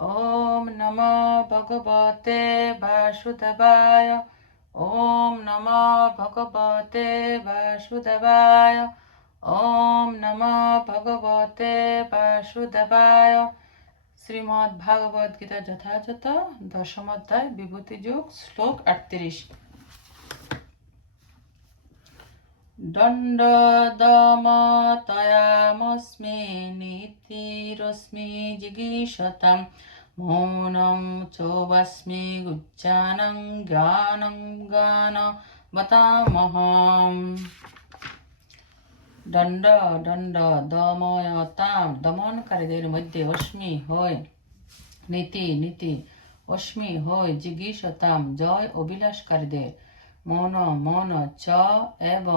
ॐ नमो भगवते वासुदेवाय ॐ नमो भगवते वासुदेवाय ॐ नमो भगवते বাসুদেবায় শ্রীমদ্ ভাগবত গীতা যথাযথ দশম অধ্যায় বিভূতি যোগ শ্লোক আটত্রিশ দণ্ডদমতয়ামস্মি নীতিরস্মি জিগীষতাম মৌনং চোবস্মি গুজ্জানং জ্ঞানং গান বতামহম দণ্ড দণ্ড দময়তাম দমনকারীদের মধ্যে অশ্মি হয় নীতি নীতি অস্মি হয় জিগীষতাম জয় অভিলাষকারীদের মন মন চ এব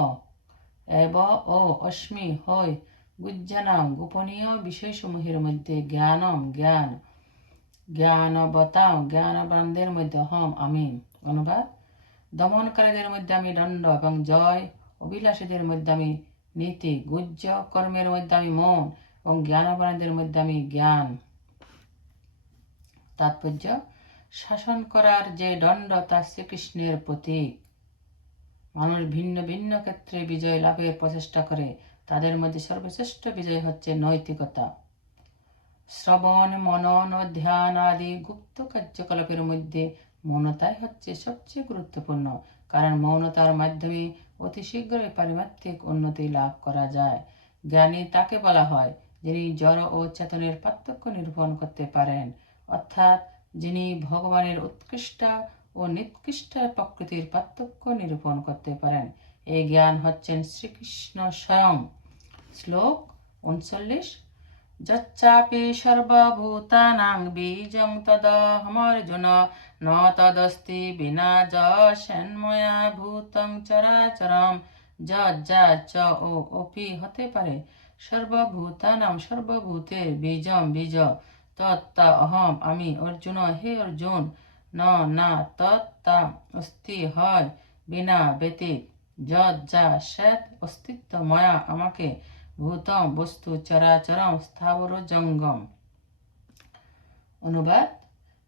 এব ও অস্মি হয় গুজ্জানাম গোপনীয় বিষয়সমূহের মধ্যে জ্ঞানম জ্ঞান জ্ঞানবতাম জ্ঞানবানদের মধ্যে হম আমি অনুবাদ, দমনকারীদের মধ্যে আমি দণ্ড এবং জয়, অভিলাষীদের মধ্যে আমি নীতি, গুজ্জ কর্মের মধ্যে আমি মন এবং জ্ঞানবানদের মধ্যে আমি জ্ঞান। তাৎপর্য, শাসন করার যে দণ্ড তা শ্রীকৃষ্ণের প্রতীক। মানুষ ভিন্ন ভিন্ন ক্ষেত্রে বিজয় লাভের প্রচেষ্টা করে, তাদের মধ্যে সর্বশ্রেষ্ঠ বিজয় হচ্ছে নৈতিকতা। শ্রবণ, মনন, ধ্যান আদি গুপ্ত কার্যকলাপের মধ্যে মৌনতাই হচ্ছে সবচেয়ে গুরুত্বপূর্ণ। কারণ মৌনতার মাধ্যমে অতি শীঘ্রই পারিমাত্রিক উন্নতি লাভ করা যায়। জ্ঞানী তাকে বলা হয়, যিনি জড় ও চেতনের পার্থক্য নিরূপণ করতে পারেন। অর্থাৎ যিনি ভগবানের উৎকৃষ্ট ও নিকৃষ্ট প্রকৃতির পার্থক্য নিরূপণ করতে পারেন। এই জ্ঞান হচ্ছেন শ্রীকৃষ্ণ স্বয়ং। শ্লোক উনচল্লিশ যচ্চাপি সর্বভূতানাং বীজং তদহমর্জুন। ন তদস্তি বিনা যন্ময়া ভূতং চরাচরম। যা চ ও অপি হতে পারে। সর্বভূতানাম সর্বভূতের বীজম বীজ। তত্তা অহম আমি অর্জুন, হে অর্জুন। ন না তত্তা অস্তি হয় বিনা ব্যতীত। যৎ যা শ্বেত অস্তিত্ব ময়া আমাকে ভূতম বস্তু চরাচরম স্থাবর জঙ্গম অনুবাদ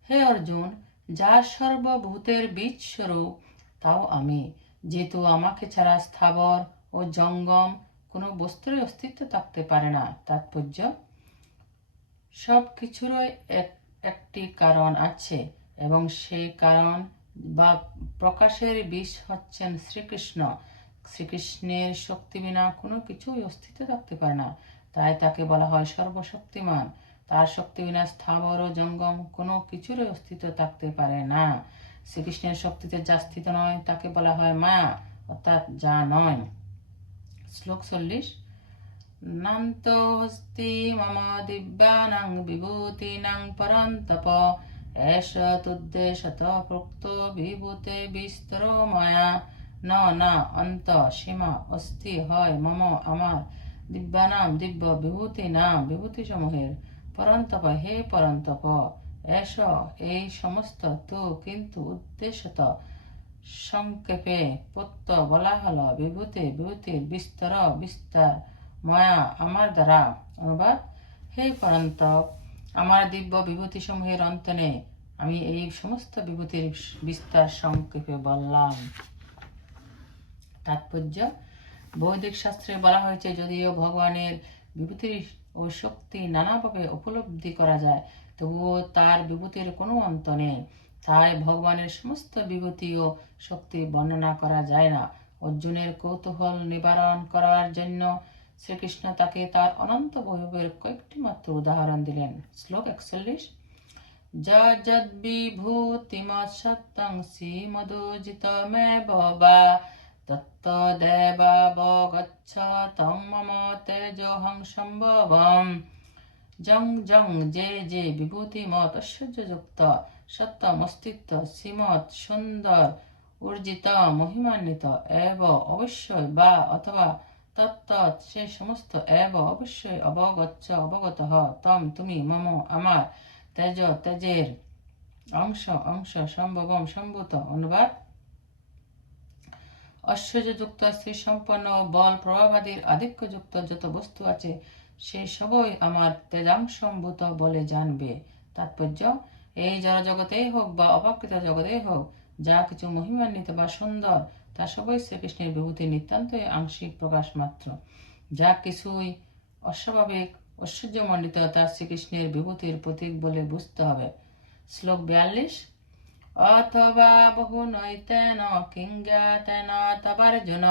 হে অর্জুন, যা সর্বভূতের বীজ স্বরূপ তাও আমি, যেহেতু আমাকে ছাড়া স্থাবর ও জঙ্গম কোনো বস্তুর অস্তিত্ব থাকতে পারে না। তাৎপর্য সব কিছুরই এক, একটি কারণ আছে এবং সেই কারণ বা প্রকাশের বিষ হচ্ছেন শ্রীকৃষ্ণ। শ্রীকৃষ্ণের শক্তি বিনা কোনো কিছুই অস্তিত্ব থাকতে পারে না। তাই তাকে বলা হয় সর্বশক্তিমান। তার শক্তি বিনা স্থাবর, জঙ্গম কোনো কিছুরই অস্তিত্ব থাকতে পারে না। শ্রীকৃষ্ণের শক্তিতে যা স্থিত নয়, তাকে বলা হয় মায়া, অর্থাৎ যা নয়। শ্লোক চল্লিশ। নান্তস্তি মম দিব্যানাং বিভূতিনাং পরন্তপ। এষ তুদ্দেশত প্রোক্ত বিভূতে বিস্তর মায়া। ন, না, অন্ত, সীমা, অস্থি, হয়, মম, আমার, দিব্যানাম, দিব্য, বিভূতি, নাম, বিভূতি সমূহের, পরন্তপ, হে পরন্তপ, এস, এই সমস্ত তো কিন্তু উদ্দেশ্যত সংক্ষেপে, পত্ত বলা হলো বিভূতি, বিভূতির বিস্তর, বিস্তার, মায়া, আমার দ্বারা। অনুবাদ, হে পরন্তপ, আমার দিব্য বিভূতি সমূহের অন্ত আমি এই সমস্ত বিভূতির বিস্তার সংক্ষেপে বললাম। তাৎপর্য। বৈদিক শাস্ত্রে বলা হয়েছে, যদিও ভগবানের বিভূতির ও শক্তি নানাভাবে উপলব্ধি করা যায়, তবুও তার বিভূতির কোনো অন্ত নেই। তাই ভগবানের সমস্ত বিভূতি ও শক্তি বর্ণনা করা যায় না। অর্জুনের কৌতূহল নিবারণ করার জন্য শ্রীকৃষ্ণ তাকে তার অনন্ত বৈভবের কয়েকটি মাত্র উদাহরণ দিলেন। শ্লোক একচল্লিশ যদ্বিভূতিমৎসত্তং শ্রীমদোজিতমেব বা তত্তদেবাবগচ্ছ তং মম তেজোহং সম্ভবম জং জং যে যে বিভূতিমত ঐশ্বর্যযুক্ত সত্যম অস্তিত্ব শ্রীমৎ সুন্দর উর্জিত মহিমান্বিত এব অবশ্যই বা অথবা তত্তৎ সে সমস্ত এব অবশ্যই অবগচ্ছ অবগত হ তম তুমি মম আমার তেজ তেজের অংশ অংশ সম্ভবম সম্ভূত অনুবাদ ঐশ্বর্যযুক্ত শ্রী সম্পন্ন বল প্রভাবাদীর আধিক্যযুক্ত যত বস্তু আছে, সে সবই আমার তেজাংশম্ভূত বলে জানবে। তাৎপর্য, এই জড়জগতেই হোক বা অপাকৃত জগতেই হোক, যা কিছু মহিমান্বিত বা সুন্দর, তা সবই শ্রীকৃষ্ণের বিভূতি নিতান্তই আংশিক প্রকাশ মাত্র। যা কিছুই অস্বাভাবিক, ঐশ্বর্যমণ্ডিত, তা শ্রীকৃষ্ণের বিভূতির প্রতীক বলে বুঝতে হবে। শ্লোক বিয়াল্লিশ অথবা বহু নৈতেন কিংজ্ঞাতেন তবার্জুন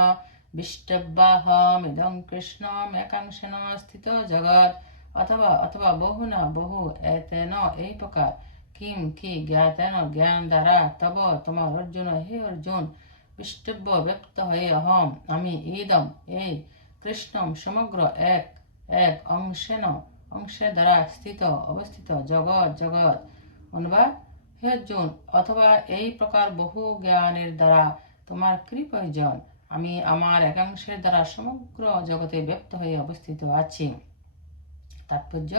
বিষ্টব্যাহমিদং কৃষ্ণম একাংশেন স্থিত জগৎ অথবা অথবা বহু না বহু এতেন এই প্রকার কিম কি জ্ঞাতেন জ্ঞান দ্বারা তব তোমার অর্জুন হে অর্জুন বিষ্টব্য ব্যক্ত হয়ে অহম আমি ইদম এই কৃষ্ণম সমগ্র এক এক অংশেন অংশের দ্বারা স্থিত অবস্থিত জগৎ জগৎ অনুবাদ হে অথবা এই প্রকার বহু জ্ঞানের দ্বারা তোমার কি প্রয়োজন আমি আমার একাংশের দ্বারা সমগ্র জগতে ব্যক্ত হয়ে অবস্থিত আছি। তাৎপর্য,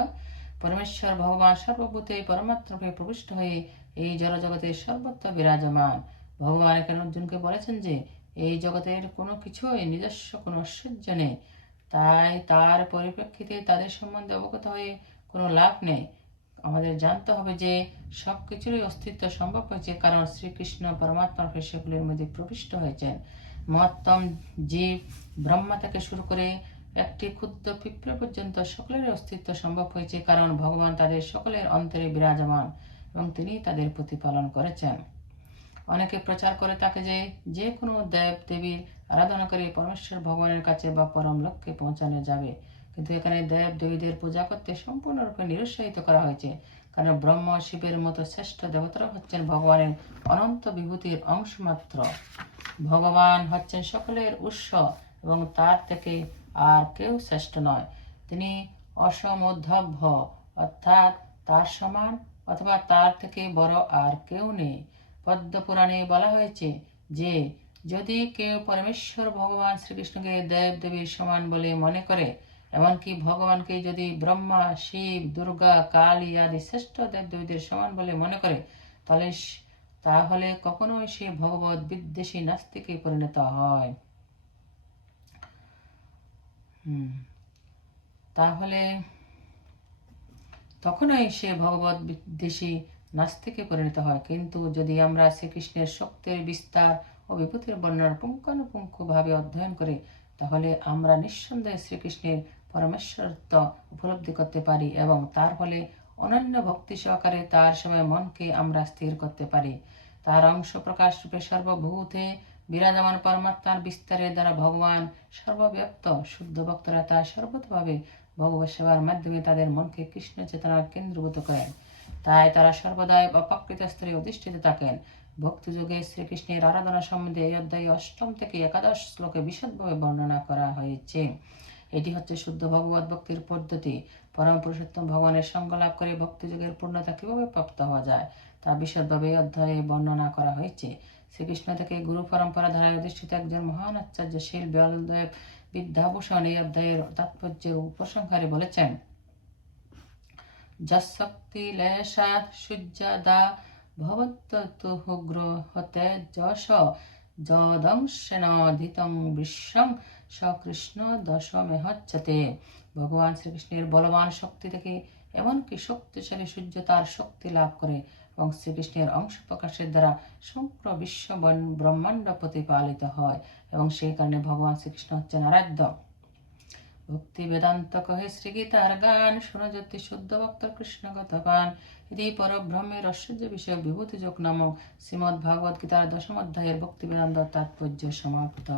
পরমেশ্বর ভগবান সর্বভূতে পরমাত্মকে প্রবিষ্ট হয়ে এই জড়জগতে সর্বত্র বিরাজমান। ভগবান এখানে অর্জুনকে বলেছেন যে, এই জগতের কোনো কিছুই নিজস্ব, কোনো ঐশ্বর্য নেই। তাই তার পরিপ্রেক্ষিতে তাদের সম্বন্ধে অবগত হয়ে কোনো লাভ নেই। আমাদের জানতে হবে যে সব কিছুরই অস্তিত্ব সম্ভব হয়েছে কারণ শ্রীকৃষ্ণ পরমাত্মার সেগুলির মধ্যে প্রবিষ্ট হয়েছেন। মহাত্তম জীব ব্রহ্মা থেকে শুরু করে একটি ক্ষুদ্র পিঁপড়ে পর্যন্ত সকলের অস্তিত্ব সম্ভব হয়েছে কারণ ভগবান তাদের সকলের অন্তরে বিরাজমান এবং তিনি তাদের প্রতিপালন করেছেন। অনেকে প্রচার করে থাকে যে যে কোনো দেব দেবীর আরাধনা করে পরমেশ্বর ভগবানের কাছে বা পরম লক্ষ্যে পৌঁছানো যাবে। কিন্তু এখানে দেব দেবীদের পূজা করতে সম্পূর্ণরূপে নিরুৎসাহিত করা হয়েছে। কারণ ব্রহ্ম শিবের মতো শ্রেষ্ঠ দেবতারা হচ্ছেন ভগবানের অনন্ত বিভূতির অংশ মাত্র ভগবান হচ্ছেন সকলের উৎস এবং তার থেকে আর কেউ শ্রেষ্ঠ নয়। তিনি অসমধ্যভ্য অর্থাৎ তার সমান অথবা তার থেকে বড় আর কেউ নেই। পদ্ম পুরাণে বলা হয়েছে যে, যদি কেউ পরমেশ্বর ভগবান শ্রীকৃষ্ণকে দেব দেবীর সমান বলে মনে করে এমনকি ভগবানকে যদি ব্রহ্মা, শিব, দুর্গা, কালী আদি শ্রেষ্ঠ দেব দেবীদের সমান বলে মনে করে, তাহলে তাহলে কখনোই সে ভগবত বিদ্বেষী নাস্তিকে পরিণত হয়। তাহলে তখনই সে ভগবত বিদ্বেষী নাস্তিকে পরিণত হয়। কিন্তু যদি আমরা শ্রীকৃষ্ণের শক্তির বিস্তার ও বিভূতির বর্ণনা পুঙ্খানুপুঙ্খভাবে অধ্যয়ন করি, তাহলে আমরা নিঃসন্দেহে শ্রীকৃষ্ণের পরমেশ্বরত্ব উপলব্ধি করতে পারি এবং তার ফলে অনন্য ভক্তি সহকারে তার সময় মনকে আমরা স্থির করতে পারি। তার অংশ প্রকাশ রূপে সর্বভূতে বিরাজমান পরমাত্মার বিস্তারের দ্বারা ভগবান সর্বব্যাপ্ত শুদ্ধ ভক্তরা তার সর্বতভাবে ভগবত সেবার মাধ্যমে তাদের মনকে কৃষ্ণ চেতনার কেন্দ্রভূত করেন। তাই তারা সর্বদাই অপাকৃত স্তরে অধিষ্ঠিত থাকেন। ভক্তিযোগে শ্রীকৃষ্ণের আরাধনা সম্বন্ধে এই অধ্যায় অষ্টম থেকে একাদশ শ্লোকে বিশদভাবে বর্ণনা করা হয়েছে। এটি হচ্ছে শুদ্ধ ভগবত ভক্তির পদ্ধতি। পরম পুরুষোত্তম ভগবানের সঙ্গ লাভ করে ভক্তিযোগের পূর্ণতা কীভাবে প্রাপ্ত হওয়া যায়, তা বিশদভাবে অধ্যায়ে বর্ণনা করা হয়েছে। শ্রীকৃষ্ণ থেকে গুরু পরম্পরা ধারায় অধিষ্ঠিত একজন মহান আচার্য শীল বলদেব বিদ্যাভূষণ এই অধ্যায়ের তাৎপর্যের উপসংহারে বলেছেন, যশক্তি লেশা সূর্যদা ভবত্তুহ গ্রহতে যশ যদংশেনধিতং বিশ্বং সকৃষ্ণ দশমেহচ্ছতে ভগবান শ্রীকৃষ্ণের বলবান শক্তি থেকে এমনকি শক্তিশালী সূর্য তার শক্তি লাভ করে এবং শ্রীকৃষ্ণের অংশ প্রকাশের দ্বারা সমগ্র বিশ্ব ব্রহ্মাণ্ড প্রতিপালিত হয় এবং সেই কারণে ভগবান শ্রীকৃষ্ণ হচ্ছেন আরাধ্য। ভক্তি বেদান্ত কহে শ্রীগীতার গান শুনজ্যোতি শুদ্ধ ভক্ত কৃষ্ণগত গান। ইতি পরব্রহ্মের ঐশ্বর্য বিষয় বিভূতি যোগ নামক শ্রীমদ্ ভাগবত গীতার দশম অধ্যায়ের ভক্তি বেদান্ত তাৎপর্য সমাপ্ত।